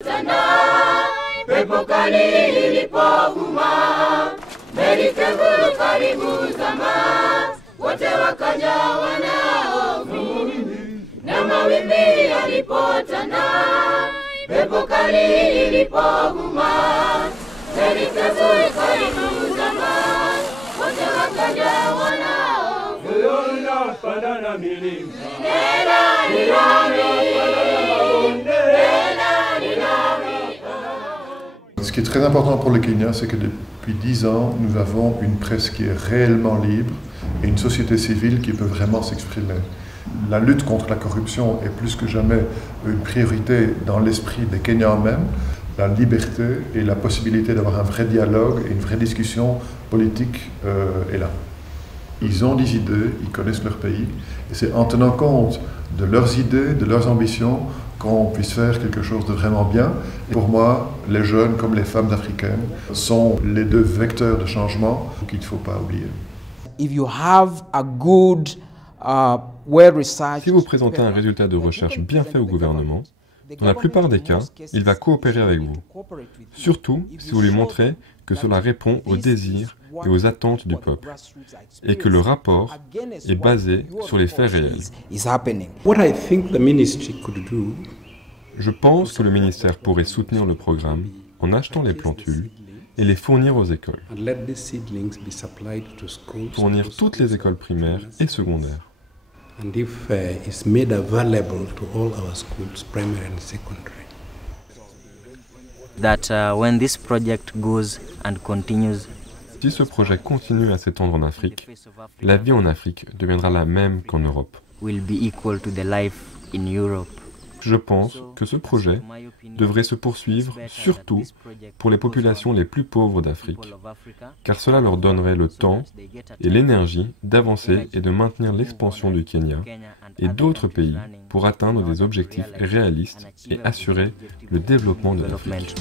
Pepo kali ilipovuma, Merikebu karibu zama, wote wakaja wanaovu, na mawimbi yalipotanda, pepo kali ilipovuma, Merikebu karibu zama, wote wakaja wanaovu. Nena na milima, nena ni nami, nena ni nami. Ce qui est très important pour le Kenya, c'est que depuis 10 ans, nous avons une presse qui est réellement libre et une société civile qui peut vraiment s'exprimer. La lutte contre la corruption est plus que jamais une priorité dans l'esprit des Kenyans eux-mêmes. La liberté et la possibilité d'avoir un vrai dialogue et une vraie discussion politique est là. Ils ont des idées, ils connaissent leur pays, et c'est en tenant compte de leurs idées, de leurs ambitions, qu'on puisse faire quelque chose de vraiment bien. Et pour moi, les jeunes comme les femmes africaines sont les deux vecteurs de changement qu'il ne faut pas oublier. Si vous présentez un résultat de recherche bien fait au gouvernement, dans la plupart des cas, il va coopérer avec vous. Surtout si vous lui montrez que cela répond aux désirs et aux attentes du peuple, et que le rapport est basé sur les faits réels. Je pense que le ministère pourrait soutenir le programme en achetant les plantules et les fournir aux écoles. Fournir toutes les écoles primaires et secondaires. When this project goes and continues, si ce projet continue à s'étendre en Afrique, la vie en Afrique deviendra la même qu'en Europe. Je pense que ce projet devrait se poursuivre surtout pour les populations les plus pauvres d'Afrique, car cela leur donnerait le temps et l'énergie d'avancer et de maintenir l'expansion du Kenya et d'autres pays pour atteindre des objectifs réalistes et assurer le développement de l'Afrique.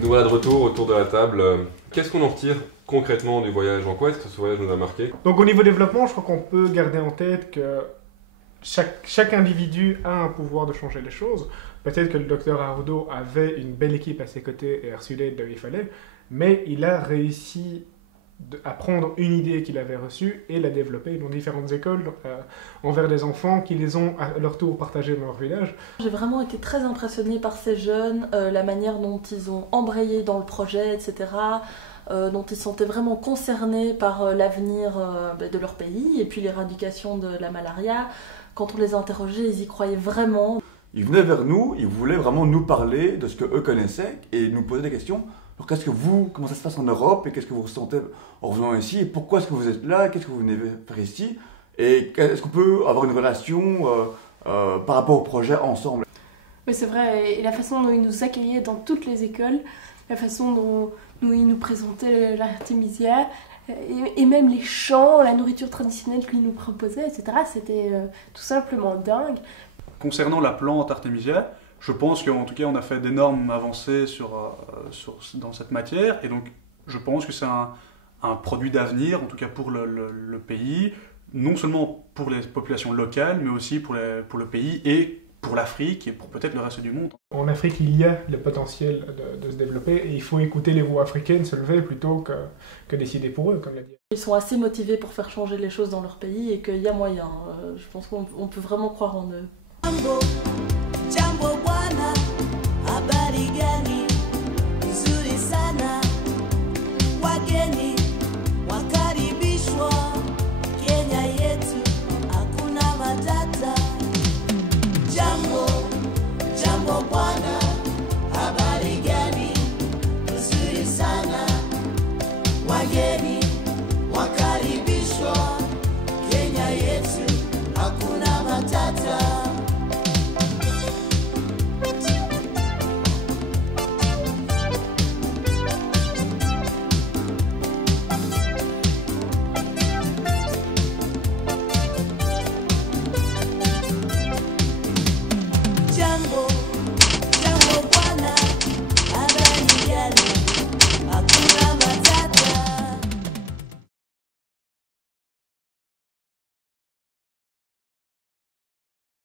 Nous voilà de retour autour de la table. Qu'est-ce qu'on en retire concrètement du voyage? En quoi est-ce que ce voyage nous a marqué? Donc au niveau développement, je crois qu'on peut garder en tête que chaque individu a un pouvoir de changer les choses. Peut-être que le docteur Arruda avait une belle équipe à ses côtés et a reçu l'aide où il fallait, mais il a réussi à prendre une idée qu'il avait reçue et la développer dans différentes écoles envers des enfants qui les ont à leur tour partagés dans leur village. J'ai vraiment été très impressionnée par ces jeunes, la manière dont ils ont embrayé dans le projet, etc., dont ils se sentaient vraiment concernés par l'avenir de leur pays et puis l'éradication de la malaria. Quand on les interrogeait, ils y croyaient vraiment. Ils venaient vers nous, ils voulaient vraiment nous parler de ce qu'eux connaissaient et nous poser des questions. Alors qu'est-ce que vous, comment ça se passe en Europe et qu'est-ce que vous ressentez en revenant ici et pourquoi est-ce que vous êtes là, qu'est-ce que vous venez faire ici et est-ce qu'on peut avoir une relation par rapport au projet ensemble? Mais c'est vrai, et la façon dont ils nous accueillaient dans toutes les écoles, la façon dont ils nous présentaient l'artémisia et même les chants, la nourriture traditionnelle qu'ils nous proposaient, etc. C'était tout simplement dingue. Concernant la plante artémisia, je pense qu'en tout cas on a fait d'énormes avancées dans cette matière et donc je pense que c'est un produit d'avenir, en tout cas pour le pays, non seulement pour les populations locales mais aussi pour le pays et pour l'Afrique et pour peut-être le reste du monde. En Afrique, il y a le potentiel de se développer et il faut écouter les voix africaines se lever plutôt que décider pour eux, comme l'a dit. Ils sont assez motivés pour faire changer les choses dans leur pays et qu'il y a moyen. Je pense qu'on peut vraiment croire en eux.